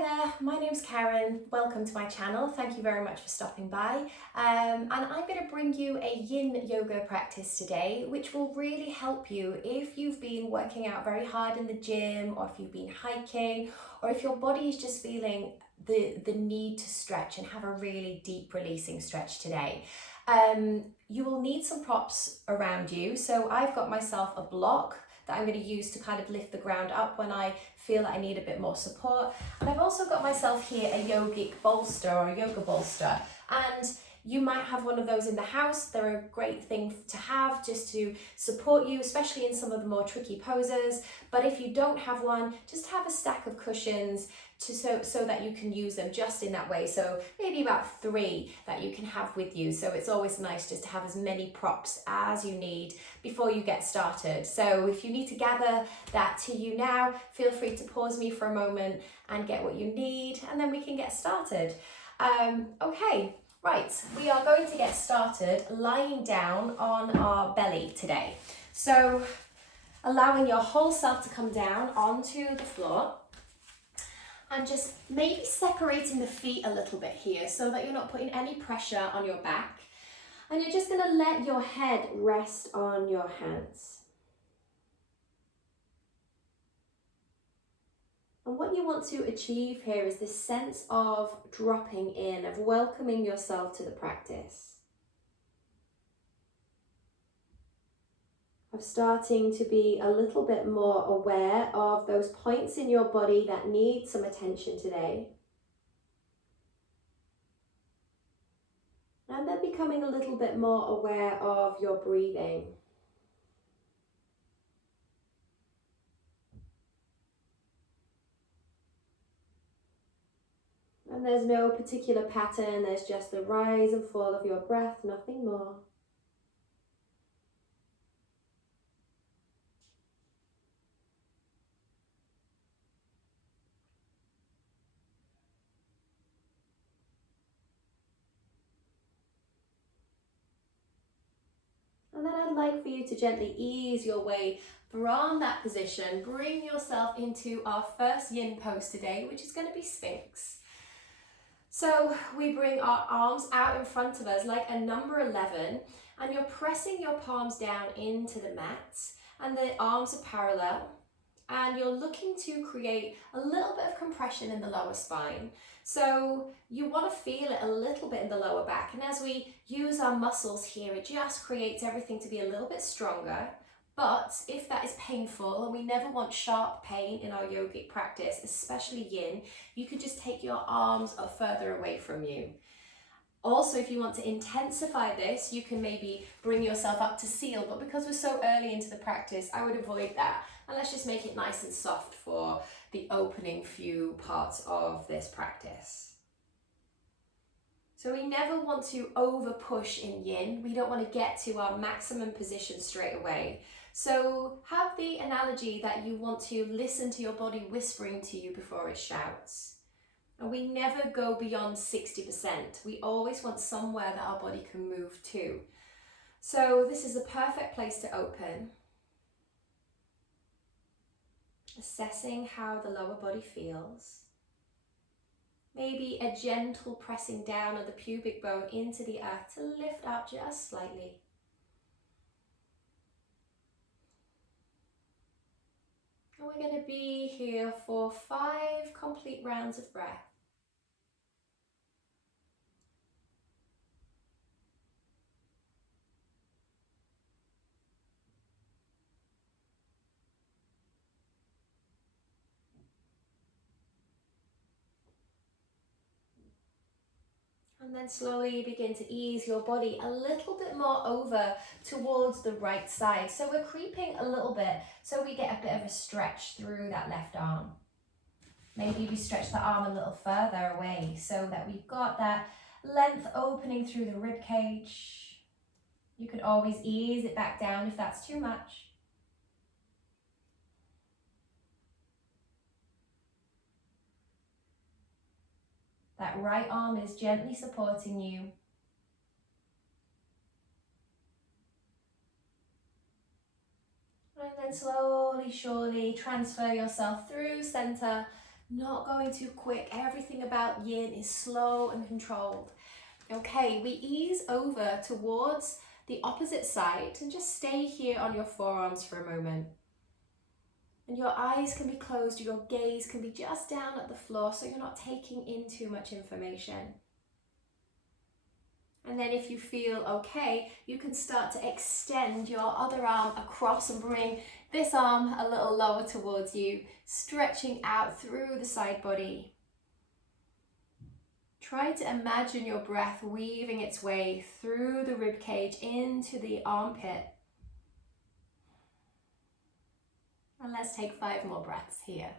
there, my name's Karen. Welcome to my channel. Thank you very much for stopping by. And I'm going to bring you a yin yoga practice today, which will really help you if you've been working out very hard in the gym, or if you've been hiking, or if your body is just feeling the need to stretch and have a really deep releasing stretch today. You will need some props around you. So I've got myself a block that I'm going to use to kind of lift the ground up when I feel that I need a bit more support. And I've also got myself here a yogic bolster or a yoga bolster. And you might have one of those in the house. They're a great thing to have just to support you, especially in some of the more tricky poses. But if you don't have one, just have a stack of cushions so that you can use them just in that way. So maybe about 3 that you can have with you. So it's always nice just to have as many props as you need before you get started. So if you need to gather that to you now, feel free to pause me for a moment and get what you need, and then we can get started. Okay. Right, we are going to get started lying down on our belly today. So allowing your whole self to come down onto the floor and just maybe separating the feet a little bit here so that you're not putting any pressure on your back. And you're just going to let your head rest on your hands. And what you want to achieve here is this sense of dropping in, of welcoming yourself to the practice. Of starting to be a little bit more aware of those points in your body that need some attention today. And then becoming a little bit more aware of your breathing. And there's no particular pattern, there's just the rise and fall of your breath, nothing more. And then I'd like for you to gently ease your way from that position. Bring yourself into our first yin pose today, which is going to be Sphinx. So we bring our arms out in front of us like a number 11, and you're pressing your palms down into the mat, and the arms are parallel, and you're looking to create a little bit of compression in the lower spine. So you want to feel it a little bit in the lower back, and as we use our muscles here, it just creates everything to be a little bit stronger. But if that is painful, and we never want sharp pain in our yogic practice, especially yin, you could just take your arms further away from you. Also, if you want to intensify this, you can maybe bring yourself up to seal, but because we're so early into the practice, I would avoid that. And let's just make it nice and soft for the opening few parts of this practice. So we never want to over push in yin. We don't want to get to our maximum position straight away. So have the analogy that you want to listen to your body whispering to you before it shouts. And we never go beyond 60%. We always want somewhere that our body can move to. So this is a perfect place to open. Assessing how the lower body feels. Maybe a gentle pressing down of the pubic bone into the earth to lift up just slightly. And we're going to be here for 5 complete rounds of breath. And then slowly begin to ease your body a little bit more over towards the right side. So we're creeping a little bit so we get a bit of a stretch through that left arm. Maybe we stretch the arm a little further away so that we've got that length opening through the rib cage. You could always ease it back down if that's too much. That right arm is gently supporting you. And then slowly, surely transfer yourself through center Not going too quick. Everything about yin is slow and controlled. Okay, we ease over towards the opposite side and just stay here on your forearms for a moment. And your eyes can be closed, your gaze can be just down at the floor so you're not taking in too much information. And then if you feel okay, you can start to extend your other arm across and bring this arm a little lower towards you, stretching out through the side body. Try to imagine your breath weaving its way through the rib cage into the armpit. And let's take 5 more breaths here.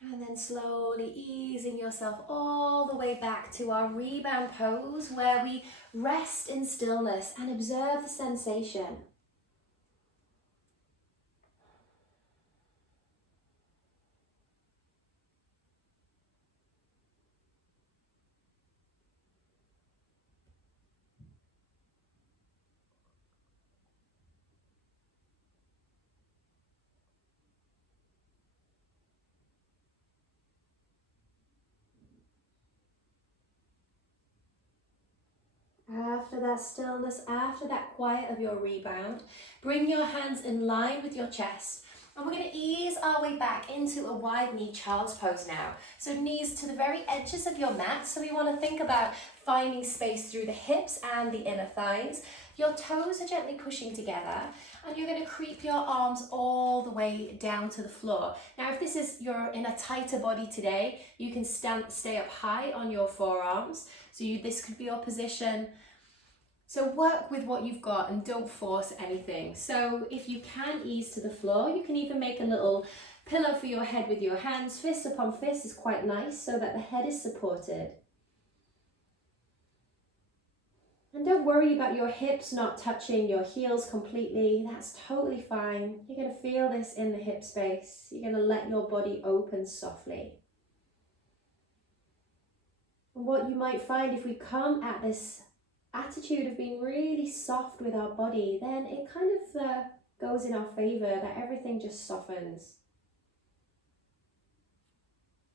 And then slowly easing yourself all the way back to our rebound pose, where we rest in stillness and observe the sensation. After that stillness, after that quiet of your rebound, bring your hands in line with your chest. And we're going to ease our way back into a wide knee child's pose now. So knees to the very edges of your mat. So we want to think about finding space through the hips and the inner thighs. Your toes are gently pushing together, and you're going to creep your arms all the way down to the floor. Now, if you're in a tighter body today, you can stay up high on your forearms. So this could be your position. So work with what you've got and don't force anything. So if you can ease to the floor, you can even make a little pillow for your head with your hands. Fist upon fist is quite nice so that the head is supported. And don't worry about your hips not touching your heels completely. That's totally fine. You're going to feel this in the hip space. You're going to let your body open softly. And what you might find if we come at this attitude of being really soft with our body, then it kind of goes in our favor, that everything just softens.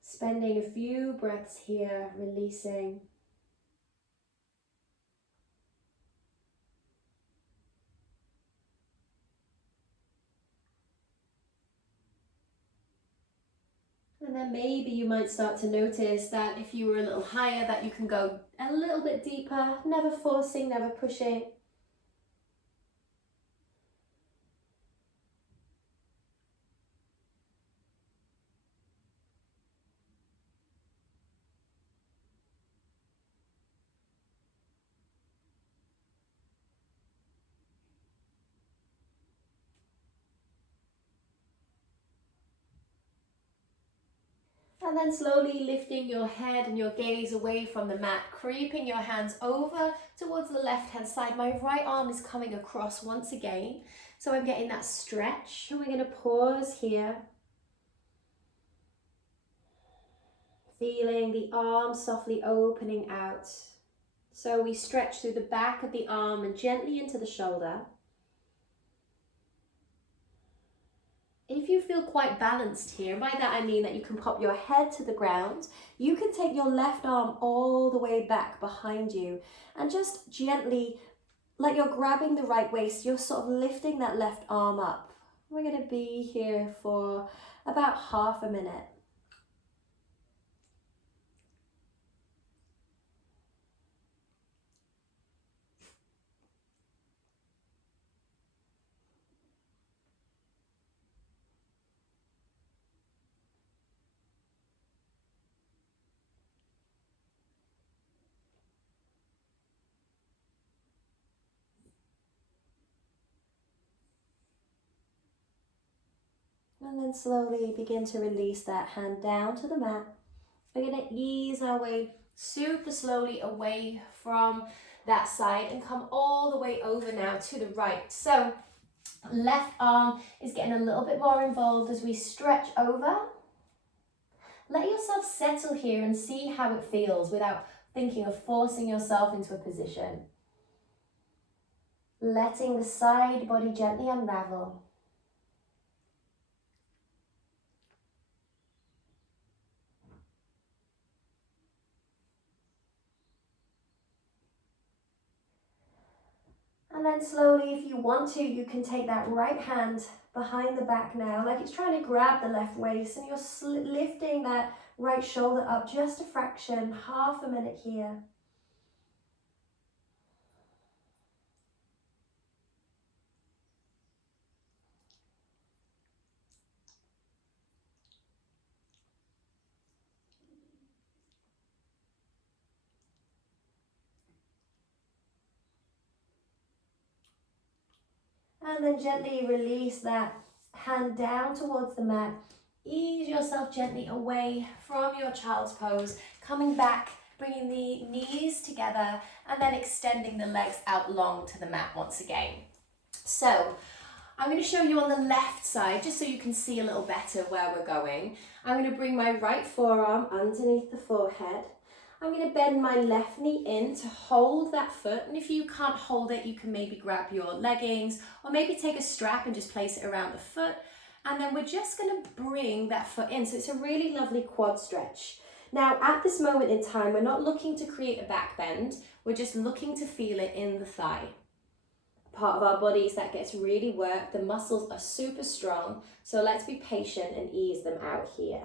Spending a few breaths here, releasing. And then maybe you might start to notice that if you were a little higher, that you can go a little bit deeper, never forcing, never pushing. And then slowly lifting your head and your gaze away from the mat, creeping your hands over towards the left-hand side. My right arm is coming across once again. So I'm getting that stretch. And we're going to pause here. Feeling the arm softly opening out. So we stretch through the back of the arm and gently into the shoulder. If you feel quite balanced here, by that I mean that you can pop your head to the ground, you can take your left arm all the way back behind you and just gently, like you're grabbing the right waist, you're sort of lifting that left arm up. We're going to be here for about half a minute. And then slowly begin to release that hand down to the mat. We're going to ease our way super slowly away from that side and come all the way over now to the right. So left arm is getting a little bit more involved as we stretch over. Let yourself settle here and see how it feels without thinking of forcing yourself into a position. Letting the side body gently unravel. And then slowly, if you want to, you can take that right hand behind the back now, like it's trying to grab the left waist, and you're lifting that right shoulder up just a fraction, half a minute here. And then gently release that hand down towards the mat. Ease yourself gently away from your child's pose, coming back, bringing the knees together, and then extending the legs out long to the mat once again. So I'm going to show you on the left side, just so you can see a little better where we're going. I'm going to bring my right forearm underneath the forehead. I'm going to bend my left knee in to hold that foot, and if you can't hold it, you can maybe grab your leggings or maybe take a strap and just place it around the foot, and then we're just going to bring that foot in. So it's a really lovely quad stretch. Now at this moment in time, we're not looking to create a back bend, we're just looking to feel it in the thigh. Part of our bodies that gets really worked, the muscles are super strong, so let's be patient and ease them out here.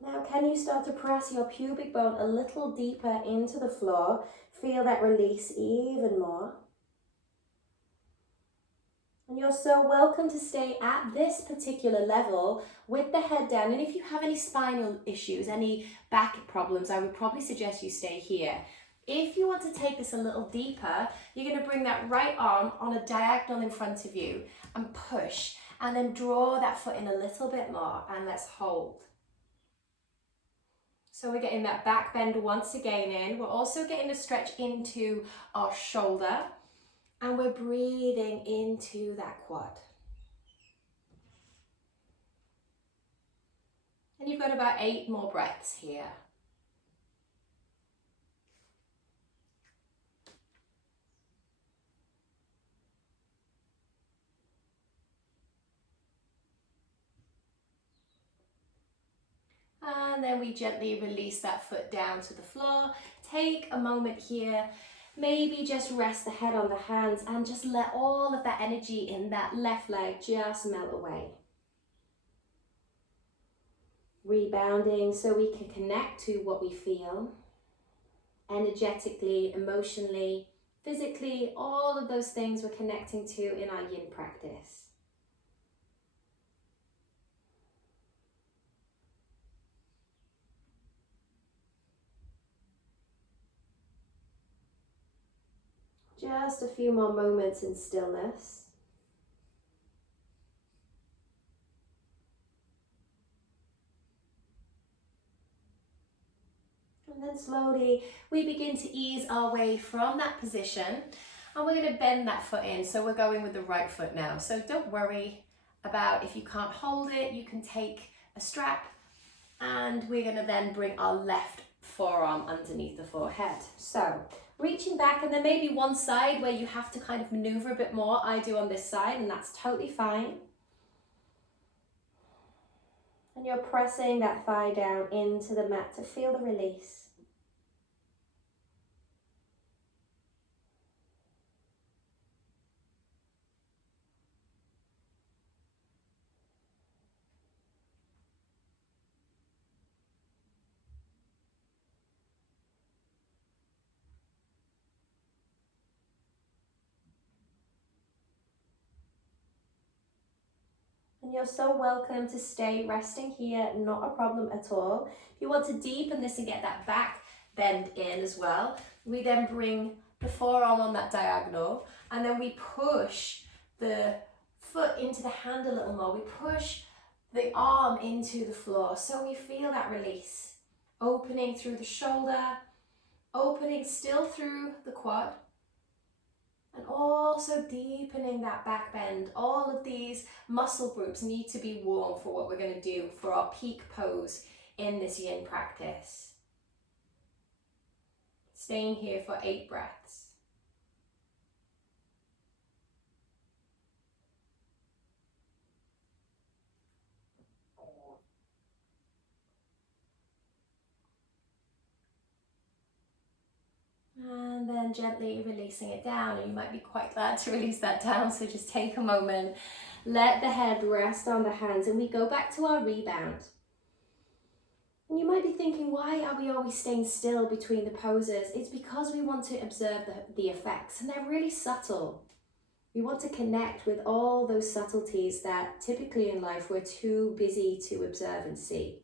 Now, can you start to press your pubic bone a little deeper into the floor? Feel that release even more. And you're so welcome to stay at this particular level with the head down. And if you have any spinal issues, any back problems, I would probably suggest you stay here. If you want to take this a little deeper, you're going to bring that right arm on a diagonal in front of you and push, and then draw that foot in a little bit more, and let's hold. So we're getting that back bend once again in. We're also getting a stretch into our shoulder, and we're breathing into that quad. And you've got about 8 more breaths here. And then we gently release that foot down to the floor. Take a moment here. Maybe just rest the head on the hands and just let all of that energy in that left leg just melt away. Rebounding so we can connect to what we feel energetically, emotionally, physically, all of those things we're connecting to in our yin practice. Just a few more moments in stillness. And then slowly we begin to ease our way from that position, and we're going to bend that foot in. So we're going with the right foot now. So don't worry about if you can't hold it, you can take a strap, and we're going to then bring our left forearm underneath the forehead. So reaching back, and there may be one side where you have to kind of maneuver a bit more. I do on this side, and that's totally fine. And you're pressing that thigh down into the mat to feel the release. And you're so welcome to stay resting here, not a problem at all. If you want to deepen this and get that back bend in as well, we then bring the forearm on that diagonal, and then we push the foot into the hand a little more. We push the arm into the floor, so we feel that release. Opening through the shoulder, opening still through the quad, and also deepening that back bend. All of these muscle groups need to be warm for what we're going to do for our peak pose in this yin practice. Staying here for 8 breaths. And then gently releasing it down, and you might be quite glad to release that down, so just take a moment, let the head rest on the hands, and we go back to our rebound. And you might be thinking, why are we always staying still between the poses? It's because we want to observe the effects, and they're really subtle. We want to connect with all those subtleties that typically in life we're too busy to observe and see.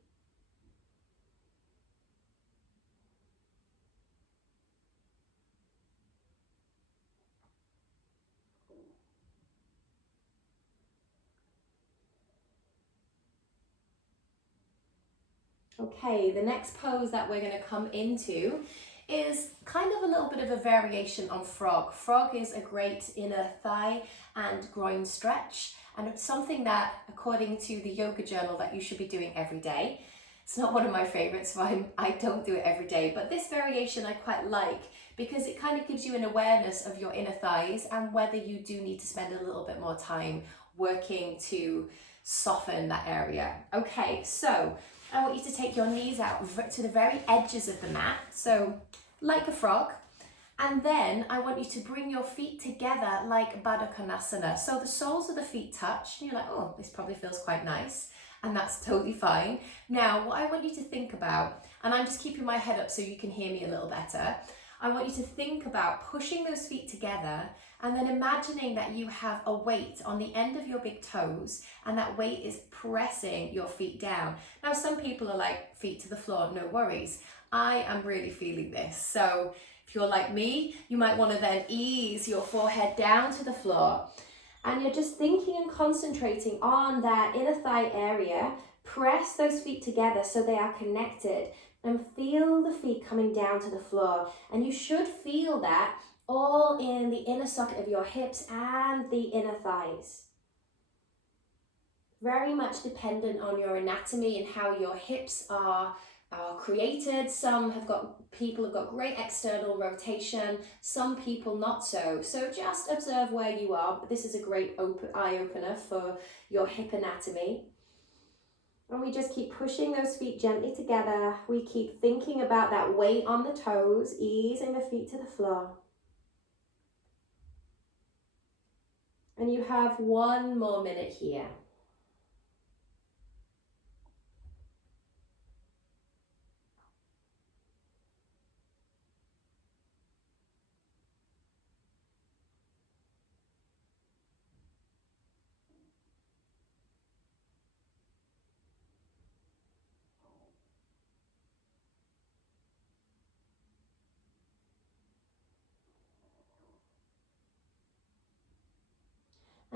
Okay, the next pose that we're going to come into is kind of a little bit of a variation on frog. Frog is a great inner thigh and groin stretch, and it's something that, according to the yoga journal, that you should be doing every day. It's not one of my favorites, so I don't do it every day, but this variation I quite like because it kind of gives you an awareness of your inner thighs and whether you do need to spend a little bit more time working to soften that area. Okay, so I want you to take your knees out to the very edges of the mat, so like a frog. And then I want you to bring your feet together like Baddha Konasana. So the soles of the feet touch, and you're like, oh, this probably feels quite nice. And that's totally fine. Now, what I want you to think about, and I'm just keeping my head up so you can hear me a little better. I want you to think about pushing those feet together and then imagining that you have a weight on the end of your big toes, and that weight is pressing your feet down. Now, some people are like, feet to the floor, no worries. I am really feeling this. So if you're like me, you might want to then ease your forehead down to the floor. And you're just thinking and concentrating on that inner thigh area. Press those feet together so they are connected, and feel the feet coming down to the floor. And you should feel that all in the inner socket of your hips and the inner thighs. Very much dependent on your anatomy and how your hips are created. People have got great external rotation, some people not so. So just observe where you are. This is a great eye opener for your hip anatomy. And we just keep pushing those feet gently together. We keep thinking about that weight on the toes, easing the feet to the floor. And you have 1 more minute here.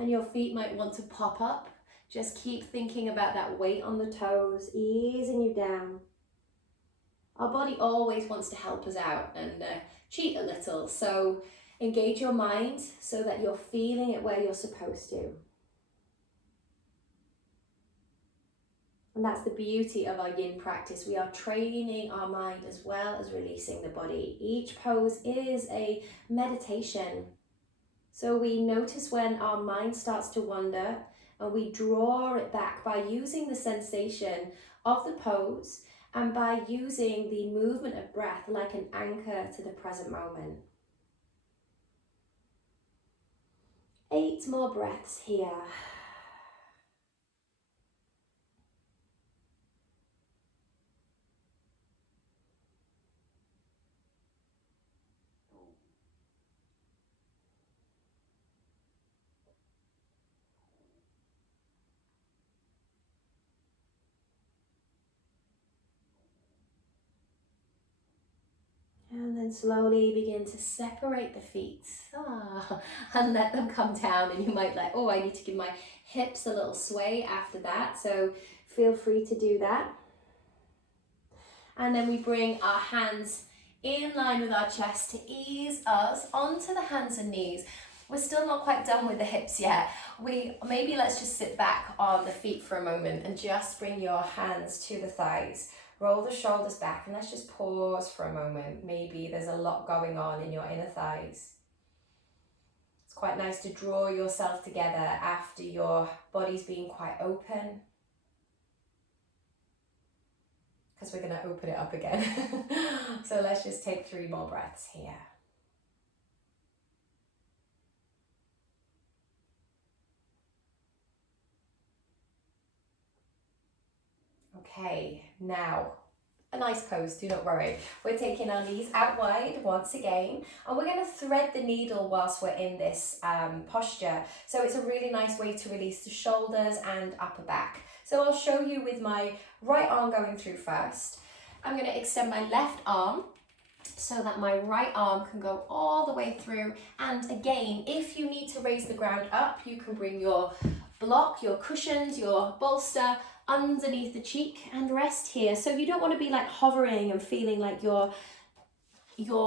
And your feet might want to pop up. Just keep thinking about that weight on the toes, easing you down. Our body always wants to help us out and cheat a little. So engage your mind so that you're feeling it where you're supposed to. And that's the beauty of our yin practice. We are training our mind as well as releasing the body. Each pose is a meditation. So we notice when our mind starts to wander, and we draw it back by using the sensation of the pose and by using the movement of breath like an anchor to the present moment. 8 more breaths here. And then then slowly begin to separate the feet and let them come down. And you might like, oh, I need to give my hips a little sway after that. So feel free to do that. And then we bring our hands in line with our chest to ease us onto the hands and knees. We're still not quite done with the hips yet. Maybe let's just sit back on the feet for a moment and just bring your hands to the thighs. Roll the shoulders back and let's just pause for a moment. Maybe there's a lot going on in your inner thighs. It's quite nice to draw yourself together after your body's being quite open, because we're going to open it up again. So let's just take 3 more breaths here. Okay, now a nice pose, do not worry. We're taking our knees out wide once again, and we're going to thread the needle whilst we're in this posture. So it's a really nice way to release the shoulders and upper back. So I'll show you with my right arm going through first. I'm going to extend my left arm so that my right arm can go all the way through. And again, if you need to raise the ground up, you can bring your block, your cushions, your bolster underneath the cheek and rest here. So you don't want to be like hovering and feeling like you're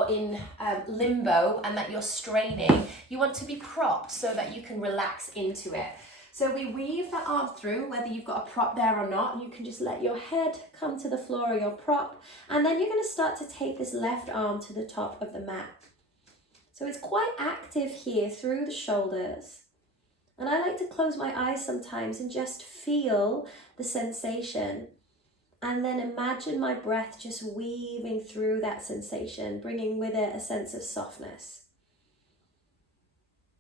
in limbo and that you're straining. You want to be propped so that you can relax into it. So we weave that arm through, whether you've got a prop there or not. You can just let your head come to the floor of your prop, and then you're going to start to take this left arm to the top of the mat. So it's quite active here through the shoulders. And I like to close my eyes sometimes and just feel the sensation. And then imagine my breath just weaving through that sensation, bringing with it a sense of softness.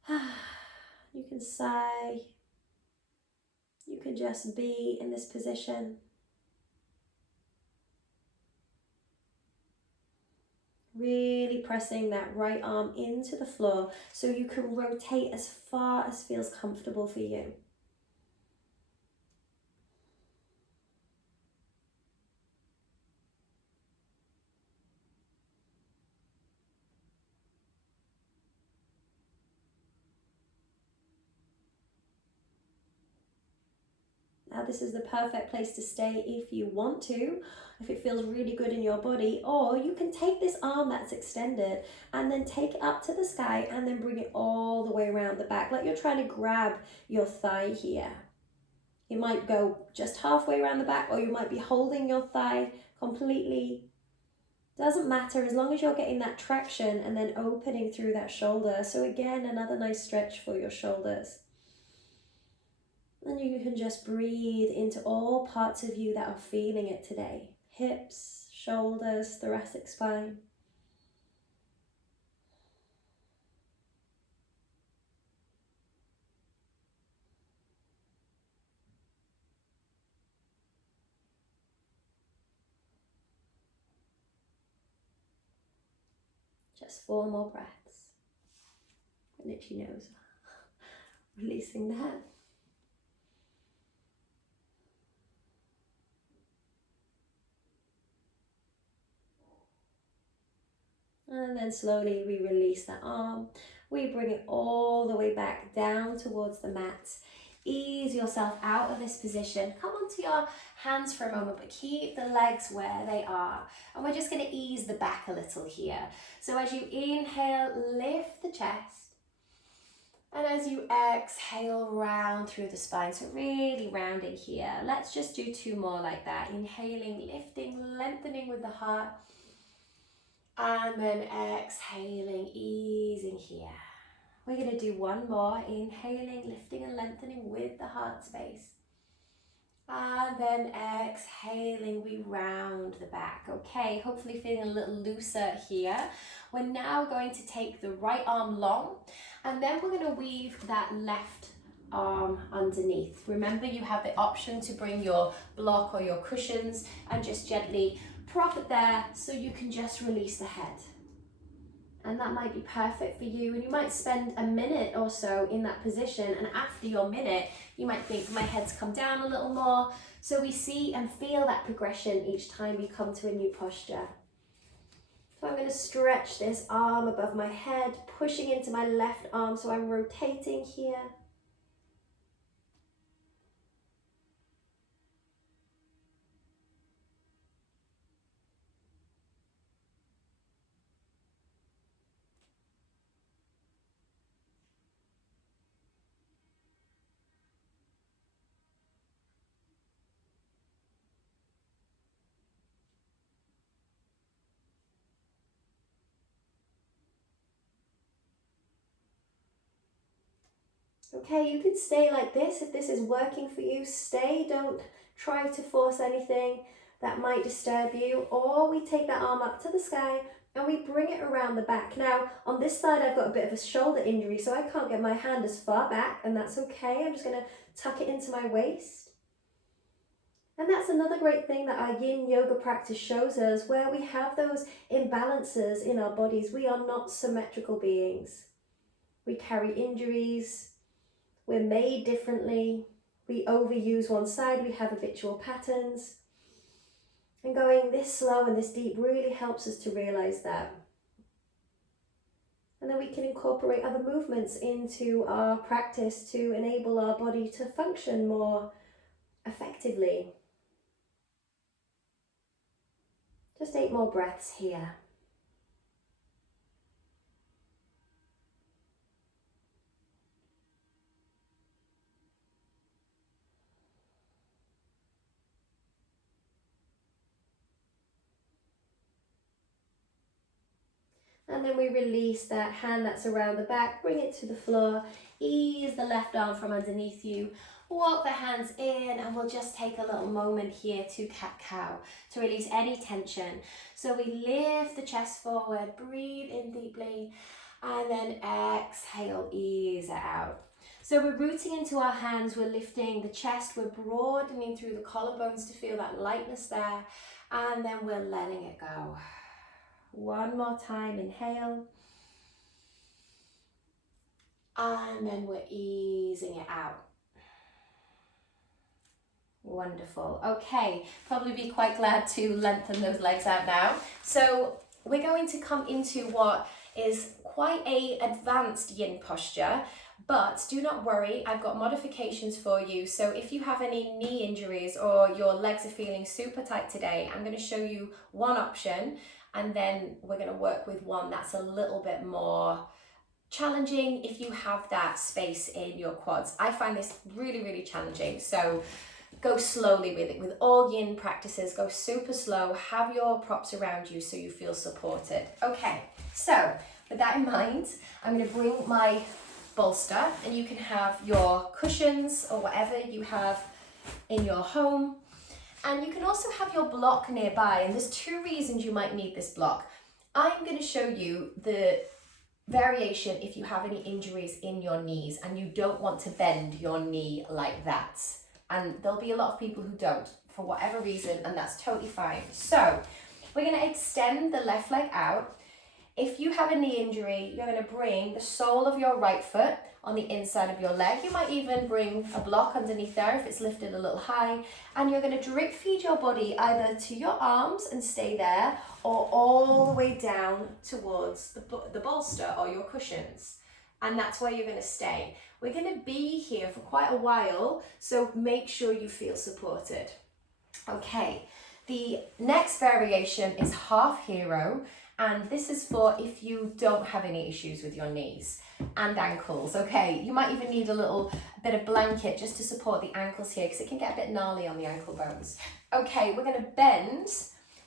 You can sigh. You can just be in this position. Really pressing that right arm into the floor so you can rotate as far as feels comfortable for you. Now this is the perfect place to stay if you want to, if it feels really good in your body, or you can take this arm that's extended and then take it up to the sky and then bring it all the way around the back, like you're trying to grab your thigh here. You might go just halfway around the back, or you might be holding your thigh completely. Doesn't matter, as long as you're getting that traction and then opening through that shoulder. So again, another nice stretch for your shoulders. And you can just breathe into all parts of you that are feeling it today. Hips, shoulders, thoracic spine. Just 4 more breaths. And itchy nose. Releasing that. And then slowly we release that arm. We bring it all the way back down towards the mat. Ease yourself out of this position. Come onto your hands for a moment, but keep the legs where they are. And we're just going to ease the back a little here. So as you inhale, lift the chest. And as you exhale, round through the spine. So really rounding here. Let's just do 2 more like that. Inhaling, lifting, lengthening with the heart. And then exhaling, easing here. We're going to do 1 more. Inhaling, lifting and lengthening with the heart space. And then exhaling, we round the back. Okay, hopefully feeling a little looser here. We're now going to take the right arm long, and then we're going to weave that left arm underneath. Remember, you have the option to bring your block or your cushions and just gently prop it there so you can just release the head. And that might be perfect for you, and you might spend a minute or so in that position, and after your minute you might think, my head's come down a little more. So we see and feel that progression each time we come to a new posture. So I'm going to stretch this arm above my head, pushing into my left arm, so I'm rotating here. Okay, you could stay like this if this is working for you. Stay, don't try to force anything that might disturb you. Or we take that arm up to the sky and we bring it around the back. Now, on this side, I've got a bit of a shoulder injury, so I can't get my hand as far back, and that's okay. I'm just going to tuck it into my waist. And that's another great thing that our yin yoga practice shows us, where we have those imbalances in our bodies. We are not symmetrical beings. We carry injuries. We're made differently. We overuse one side. We have habitual patterns. And going this slow and this deep really helps us to realize that. And then we can incorporate other movements into our practice to enable our body to function more effectively. Just 8 more breaths here. And then we release that hand that's around the back, bring it to the floor, ease the left arm from underneath you, walk the hands in, and we'll just take a little moment here to cat-cow to release any tension. So we lift the chest forward, breathe in deeply, and then exhale, ease it out. So we're rooting into our hands, we're lifting the chest, we're broadening through the collarbones to feel that lightness there, and then we're letting it go. One more time, inhale. And then we're easing it out. Wonderful. Okay, probably be quite glad to lengthen those legs out now. So we're going to come into what is quite a advanced yin posture, but do not worry, I've got modifications for you. So if you have any knee injuries or your legs are feeling super tight today, I'm going to show you one option, and then we're going to work with one that's a little bit more challenging if you have that space in your quads. I find this really, really challenging. So go slowly with it. With all yin practices, go super slow. Have your props around you so you feel supported. Okay, so with that in mind, I'm going to bring my bolster, and you can have your cushions or whatever you have in your home. And you can also have your block nearby, and there's 2 reasons you might need this block. I'm going to show you the variation if you have any injuries in your knees and you don't want to bend your knee like that. And there'll be a lot of people who don't for whatever reason, and that's totally fine. So we're going to extend the left leg out. If you have a knee injury, you're going to bring the sole of your right foot on the inside of your leg. You might even bring a block underneath there if it's lifted a little high, and you're going to drip feed your body either to your arms and stay there, or all the way down towards the bolster or your cushions. And that's where you're going to stay. We're going to be here for quite a while, so make sure you feel supported. Okay, the next variation is half hero. And this is for if you don't have any issues with your knees and ankles. Okay, you might even need a little bit of blanket just to support the ankles here, because it can get a bit gnarly on the ankle bones. Okay, we're going to bend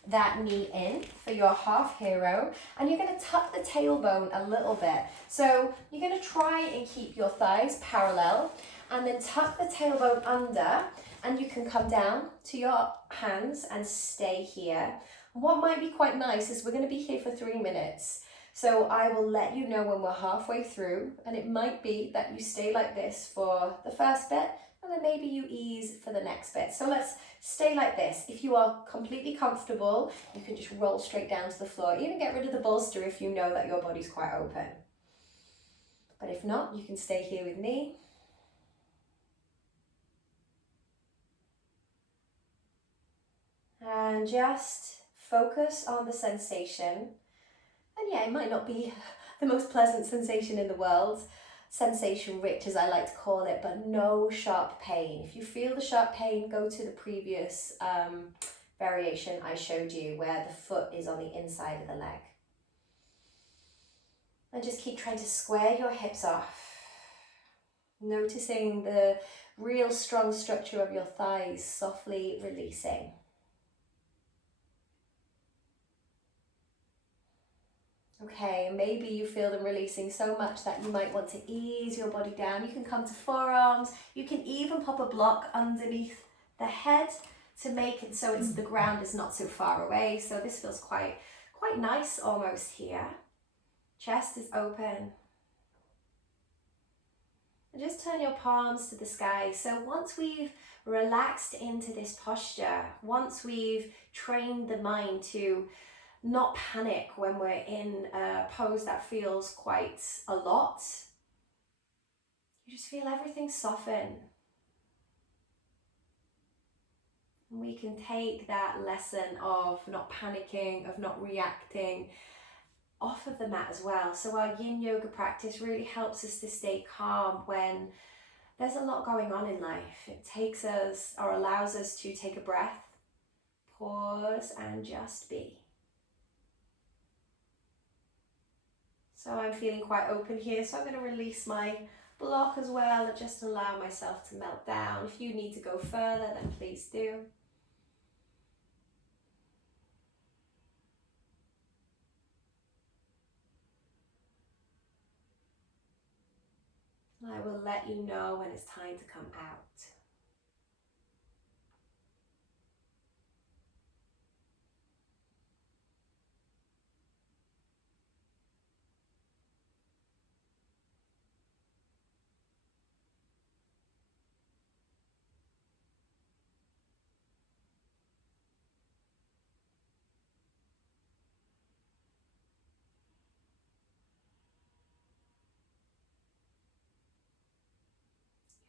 that knee in for your half hero, and you're going to tuck the tailbone a little bit. So you're going to try and keep your thighs parallel, and then tuck the tailbone under, and you can come down to your hands and stay here. What might be quite nice is we're going to be here for 3 minutes. So I will let you know when we're halfway through, and it might be that you stay like this for the first bit, and then maybe you ease for the next bit. So let's stay like this. If you are completely comfortable, you can just roll straight down to the floor. Even get rid of the bolster if you know that your body's quite open. But if not, you can stay here with me. And just focus on the sensation And yeah, it might not be the most pleasant sensation in the world, sensation rich as I like to call it, but no sharp pain. If you feel the sharp pain, go to the previous variation I showed you where the foot is on the inside of the leg. And just keep trying to square your hips off. Noticing the real strong structure of your thighs, softly releasing. Okay, maybe you feel them releasing so much that you might want to ease your body down. You can come to forearms. You can even pop a block underneath the head to make it so the ground is not so far away. So this feels quite nice almost here. Chest is open. And just turn your palms to the sky. So once we've relaxed into this posture, once we've trained the mind to not panic when we're in a pose that feels quite a lot, you just feel everything soften. And we can take that lesson of not panicking, of not reacting, off of the mat as well. So our yin yoga practice really helps us to stay calm when there's a lot going on in life. It takes us, or allows us to take a breath, pause, and just be. So I'm feeling quite open here, so I'm going to release my block as well and just allow myself to melt down. If you need to go further, then please do. I will let you know when it's time to come out.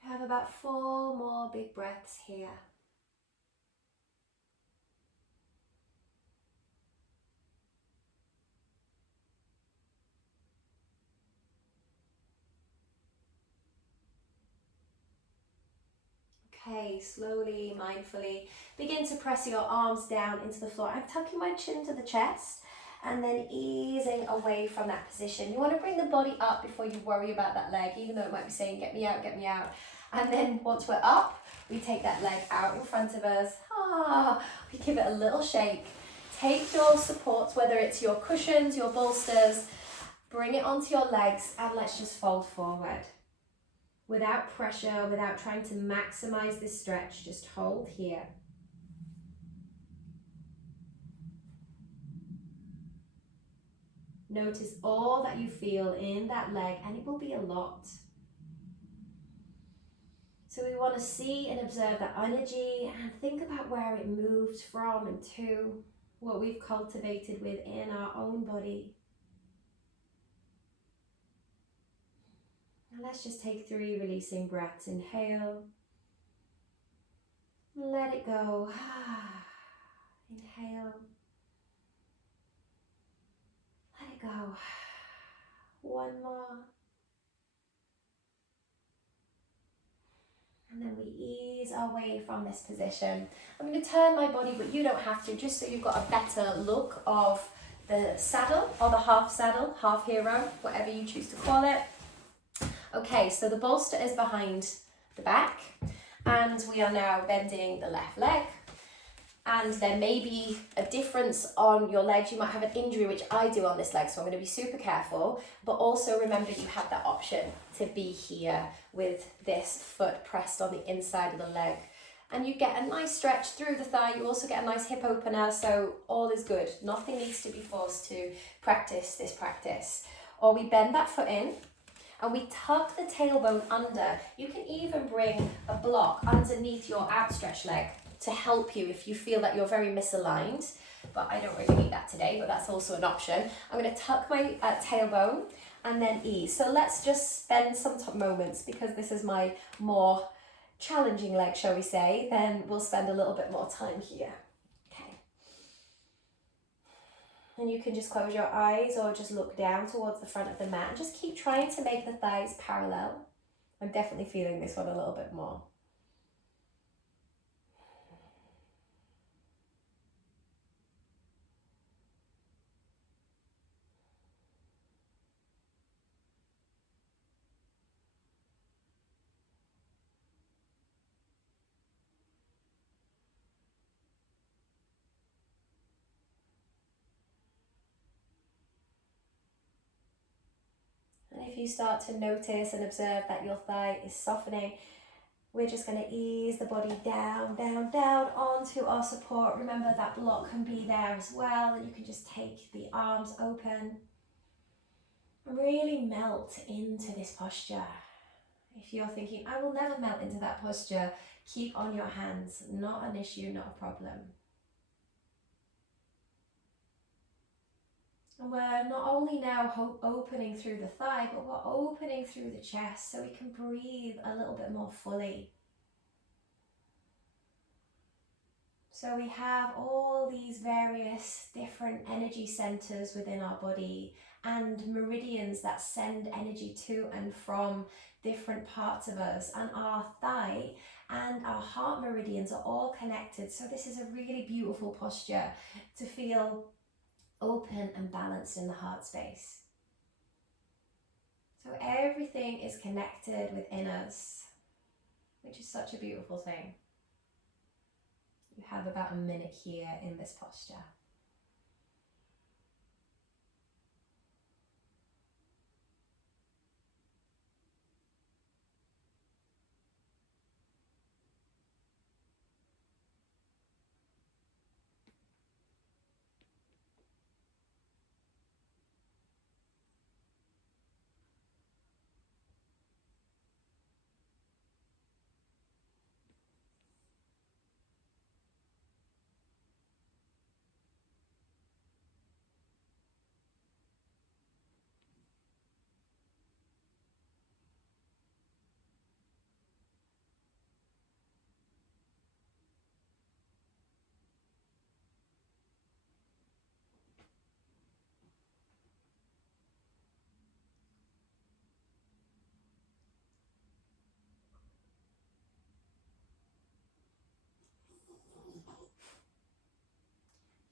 You have about 4 more big breaths here. Okay, slowly, mindfully, begin to press your arms down into the floor. I'm tucking my chin to the chest and then easing away from that position. You want to bring the body up before you worry about that leg, even though it might be saying, get me out, get me out. And then once we're up, we take that leg out in front of us. We give it a little shake. Take your supports, whether it's your cushions, your bolsters, bring it onto your legs, and let's just fold forward. Without pressure, without trying to maximize this stretch, just hold here. Notice all that you feel in that leg, and it will be a lot. So we want to see and observe that energy and think about where it moved from and to, what we've cultivated within our own body. And let's just take 3 releasing breaths. Inhale. Let it go. Inhale. Let it go. 1 more. And then we ease our way from this position. I'm going to turn my body, but you don't have to, just so you've got a better look of the saddle or the half saddle, half hero, whatever you choose to call it. Okay, so the bolster is behind the back and we are now bending the left leg. And there may be a difference on your legs. You might have an injury, which I do on this leg, so I'm going to be super careful. But also remember you have that option to be here with this foot pressed on the inside of the leg. And you get a nice stretch through the thigh. You also get a nice hip opener, so all is good. Nothing needs to be forced to practice this practice. Or we bend that foot in and we tuck the tailbone under. You can even bring a block underneath your outstretched leg to help you if you feel that you're very misaligned, but I don't really need that today, but that's also an option. I'm going to tuck my tailbone and then ease. So let's just spend some moments, because this is my more challenging leg, shall we say, then we'll spend a little bit more time here. Okay. And you can just close your eyes or just look down towards the front of the mat and just keep trying to make the thighs parallel. I'm definitely feeling this one a little bit more. And if you start to notice and observe that your thigh is softening, we're just going to ease the body down, down, down onto our support. Remember that block can be there as well, and you can just take the arms open and really melt into this posture. If you're thinking, I will never melt into that posture, keep on your hands. Not an issue, not a problem. And we're not only now opening through the thigh, but we're opening through the chest so we can breathe a little bit more fully. So we have all these various different energy centers within our body and meridians that send energy to and from different parts of us, and our thigh and our heart meridians are all connected. So this is a really beautiful posture to feel open and balanced in the heart space. So everything is connected within us, which is such a beautiful thing. You have about a minute here in this posture.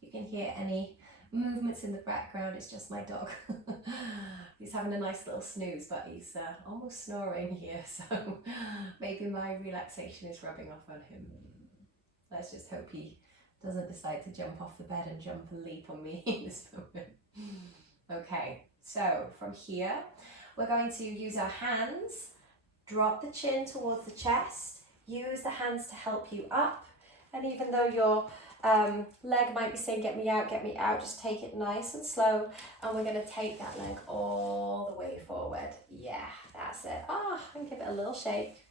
You can hear any movements in the background, it's just my dog. He's having a nice little snooze, but he's almost snoring here, so maybe my relaxation is rubbing off on him. Let's just hope he doesn't decide to jump off the bed and jump and leap on me in this moment. Okay, so from here, we're going to use our hands, drop the chin towards the chest, use the hands to help you up, and even though your leg might be saying get me out, just take it nice and slow, and we're going to take that leg all the way forward. Yeah, that's it. And give it a little shake.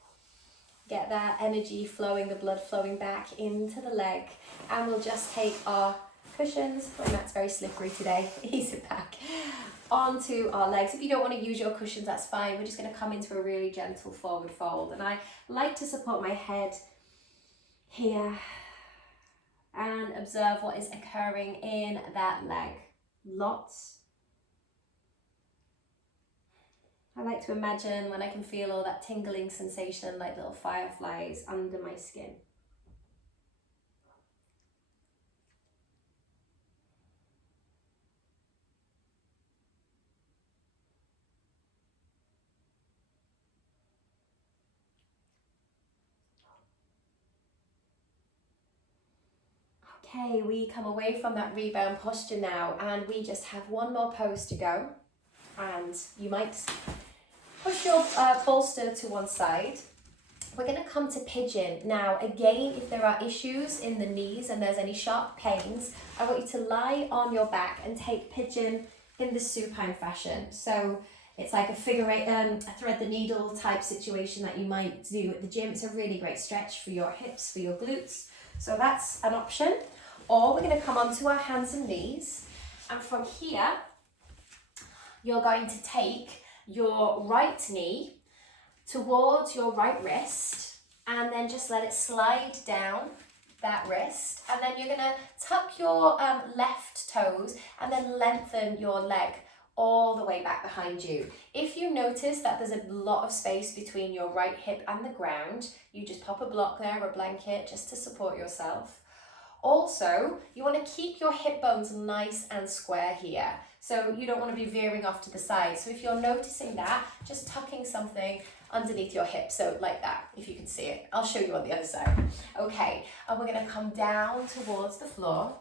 Get that energy flowing, the blood flowing back into the leg, and we'll just take our cushions, my mat's very slippery today, ease it back, onto our legs. If you don't want to use your cushions, that's fine. We're just going to come into a really gentle forward fold, and I like to support my head here and observe what is occurring in that leg. Lots. I like to imagine when I can feel all that tingling sensation like little fireflies under my skin. Okay, we come away from that rebound posture now, and we just have one more pose to go. And you might push your bolster to one side. We're going to come to pigeon. Now, again, if there are issues in the knees and there's any sharp pains, I want you to lie on your back and take pigeon in the supine fashion. So it's like a figure eight, a thread the needle type situation that you might do at the gym. It's a really great stretch for your hips, for your glutes. So that's an option. Or we're going to come onto our hands and knees, and from here you're going to take your right knee towards your right wrist and then just let it slide down that wrist, and then you're gonna tuck your left toes and then lengthen your leg all the way back behind you. If you notice that there's a lot of space between your right hip and the ground, you just pop a block there or a blanket just to support yourself. Also, you want to keep your hip bones nice and square here. So you don't want to be veering off to the side. So if you're noticing that, just tucking something underneath your hip. So like that, if you can see it. I'll show you on the other side. Okay, and we're going to come down towards the floor.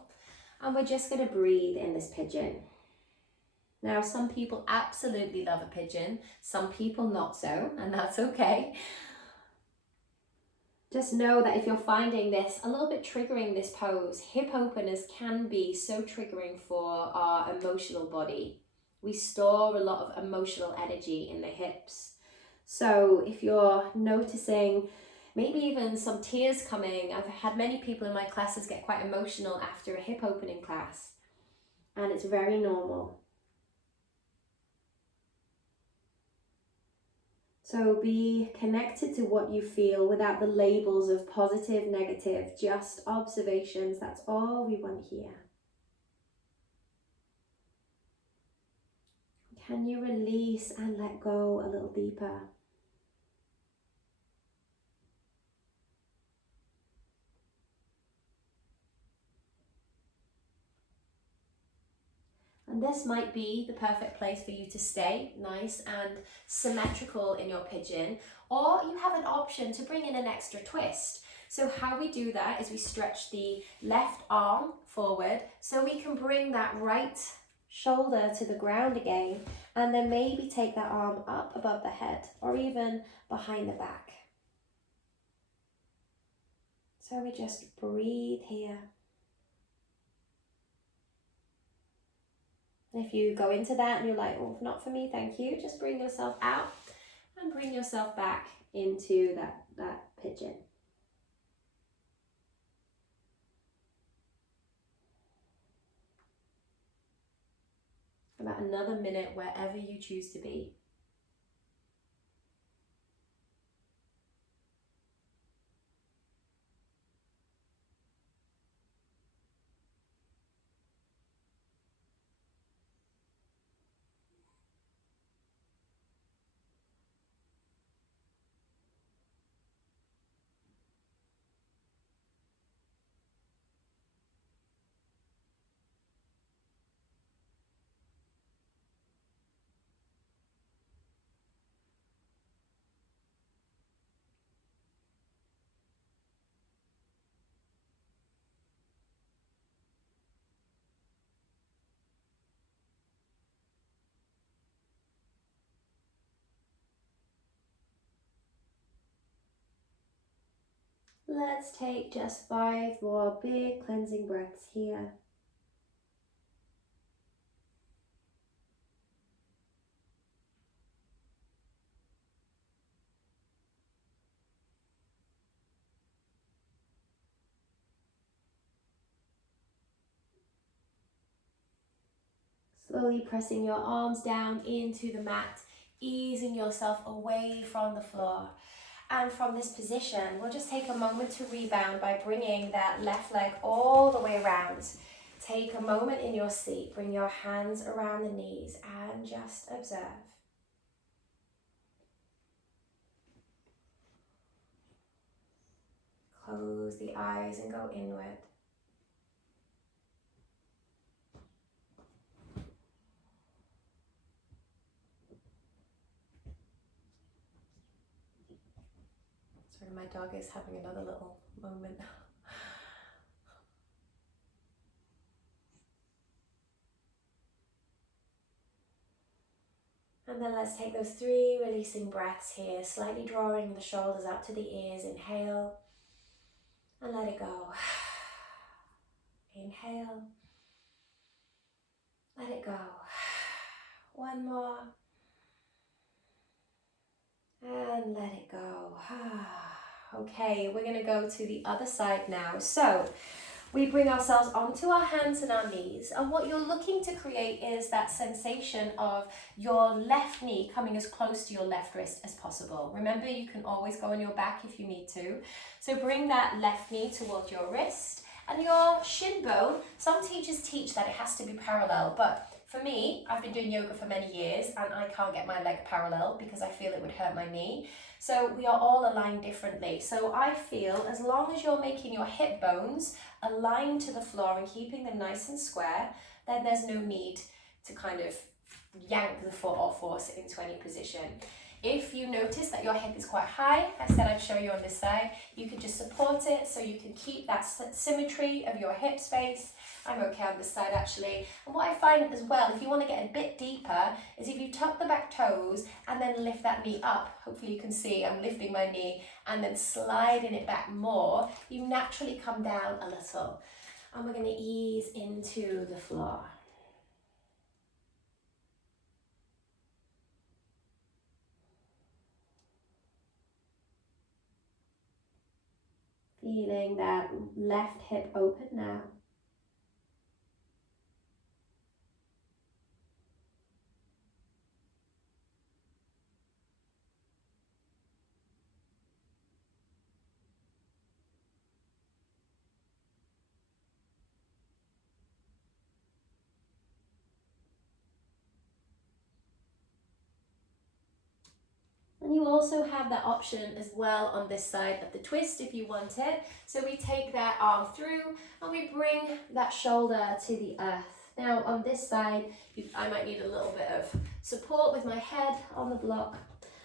And we're just going to breathe in this pigeon. Now, some people absolutely love a pigeon. Some people not so, and that's okay. Just know that if you're finding this a little bit triggering, this pose, hip openers can be so triggering for our emotional body. We store a lot of emotional energy in the hips. So if you're noticing maybe even some tears coming, I've had many people in my classes get quite emotional after a hip opening class, and it's very normal. So be connected to what you feel without the labels of positive, negative, just observations. That's all we want here. Can you release and let go a little deeper? And this might be the perfect place for you to stay, nice and symmetrical in your pigeon, or you have an option to bring in an extra twist. So how we do that is we stretch the left arm forward so we can bring that right shoulder to the ground again, and then maybe take that arm up above the head or even behind the back. So we just breathe here. If you go into that and you're like, oh, not for me, thank you, just bring yourself out and bring yourself back into that pigeon. About another minute wherever you choose to be. Let's take just 5 more big cleansing breaths here. Slowly pressing your arms down into the mat, easing yourself away from the floor. And from this position, we'll just take a moment to rebound by bringing that left leg all the way around. Take a moment in your seat, bring your hands around the knees and just observe. Close the eyes and go inward. Sorry, my dog is having another little moment. And then let's take those 3 releasing breaths here, slightly drawing the shoulders up to the ears. Inhale and let it go. Inhale, let it go. One more. And let it go. Okay, we're going to go to the other side now. So We bring ourselves onto our hands and our knees, and what you're looking to create is that sensation of your left knee coming as close to your left wrist as possible. Remember, you can always go on your back if you need to. So bring that left knee towards your wrist, and your shin bone. Some teachers teach that it has to be parallel, but for me, I've been doing yoga for many years and I can't get my leg parallel because I feel it would hurt my knee. So we are all aligned differently. So I feel as long as you're making your hip bones aligned to the floor and keeping them nice and square, then there's no need to kind of yank the foot or force it into any position. If you notice that your hip is quite high, I said I'd show you on this side, you can just support it so you can keep that symmetry of your hip space. I'm okay on this side actually. And what I find as well, if you want to get a bit deeper, is if you tuck the back toes and then lift that knee up. Hopefully you can see I'm lifting my knee and then sliding it back more. You naturally come down a little. And we're going to ease into the floor. Feeling that left hip open now. And you also have that option as well on this side of the twist if you want it. So we take that arm through and we bring that shoulder to the earth. Now on this side, I might need a little bit of support with my head on the block,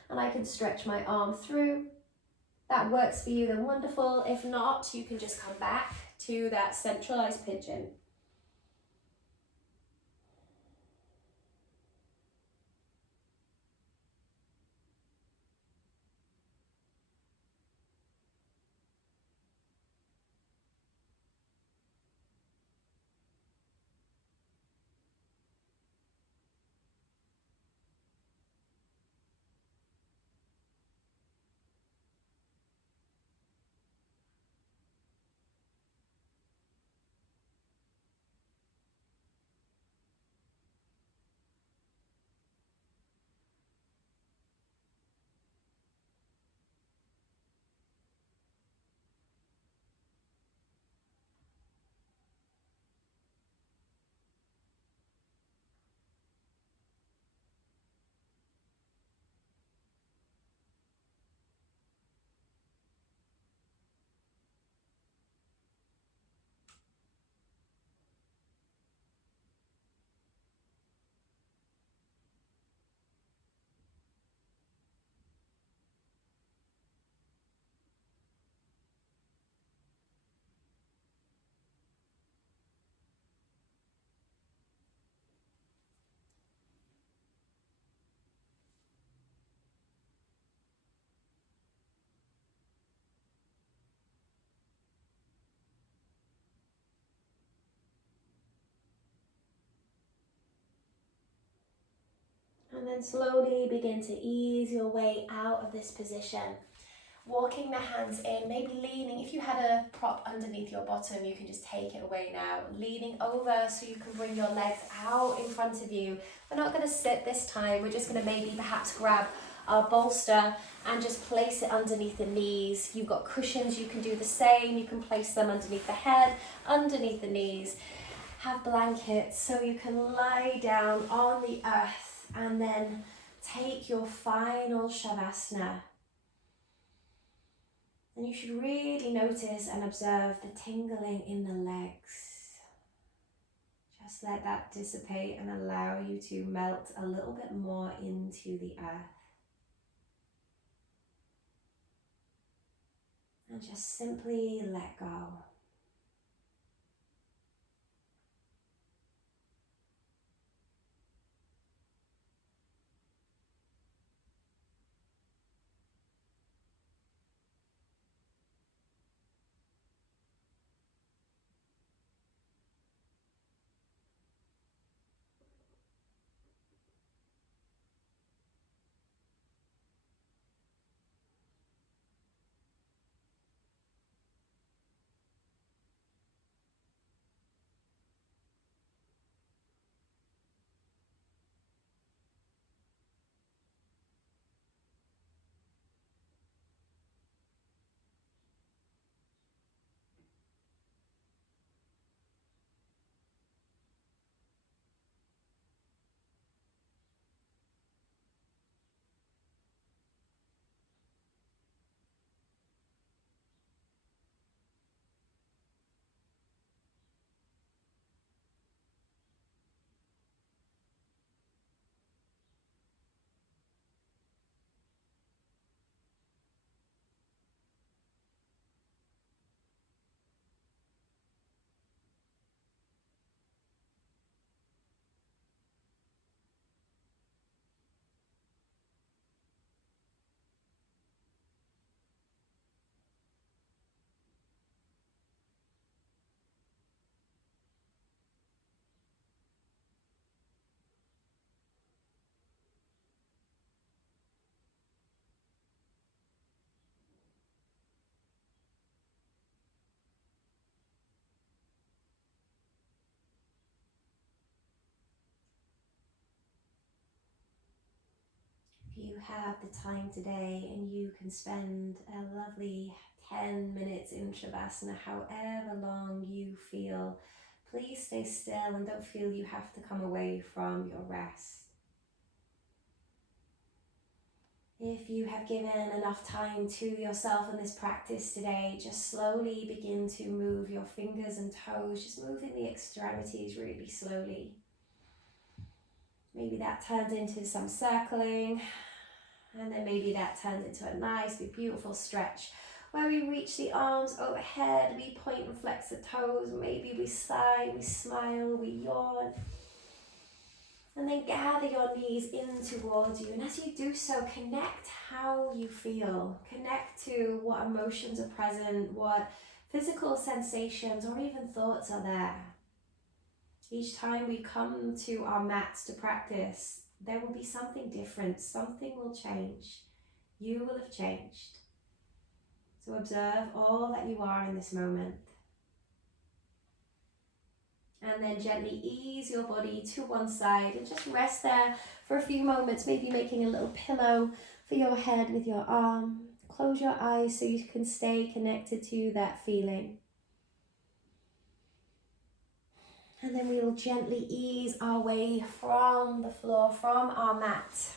and I can stretch my arm through. That works for you, then wonderful. If not, you can just come back to that centralized pigeon. And then slowly begin to ease your way out of this position. Walking the hands in, maybe leaning. If you had a prop underneath your bottom, you can just take it away now. Leaning over so you can bring your legs out in front of you. We're not going to sit this time. We're just going to maybe perhaps grab our bolster and just place it underneath the knees. If you've got cushions, you can do the same. You can place them underneath the head, underneath the knees. Have blankets so you can lie down on the earth and then take your final Shavasana. And you should really notice and observe the tingling in the legs. Just let that dissipate and allow you to melt a little bit more into the earth. And just simply let go. have the time today and you can spend a lovely 10 minutes in Shavasana, however long you feel, please stay still and don't feel you have to come away from your rest. If you have given enough time to yourself in this practice today, just slowly begin to move your fingers and toes, just moving the extremities really slowly. Maybe that turns into some circling, and then maybe that turns into a nice, beautiful stretch where we reach the arms overhead, we point and flex the toes, maybe we sigh, we smile, we yawn. And then gather your knees in towards you. And as you do so, connect how you feel. Connect to what emotions are present, what physical sensations or even thoughts are there. Each time we come to our mats to practice, there will be something different. Something will change. You will have changed. So observe all that you are in this moment. And then gently ease your body to one side and just rest there for a few moments, maybe making a little pillow for your head with your arm. Close your eyes so you can stay connected to that feeling. And then we will gently ease our way from the floor, from our mat.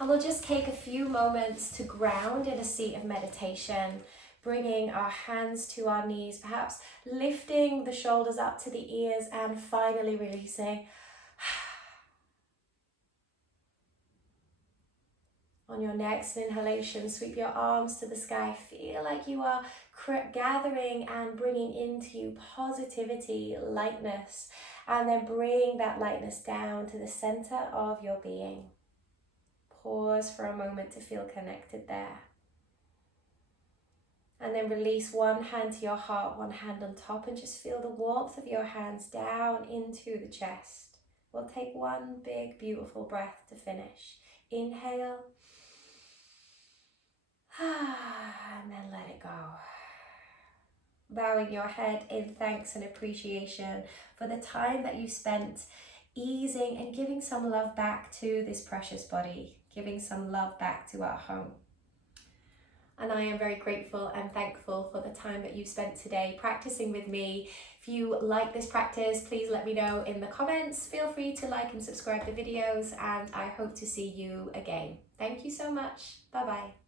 And we'll just take a few moments to ground in a seat of meditation, bringing our hands to our knees, perhaps lifting the shoulders up to the ears and finally releasing. On your next inhalation, sweep your arms to the sky. Feel like you are gathering and bringing into you positivity, lightness, and then bring that lightness down to the center of your being. Pause for a moment to feel connected there. And then release one hand to your heart, one hand on top, and just feel the warmth of your hands down into the chest. We'll take one big, beautiful breath to finish. Inhale. And then let it go. Bowing your head in thanks and appreciation for the time that you spent easing and giving some love back to this precious body, giving some love back to our home. And I am very grateful and thankful for the time that you spent today practicing with me. If you like this practice, please let me know in the comments. Feel free to like and subscribe the videos, and I hope to see you again. Thank you so much. Bye bye.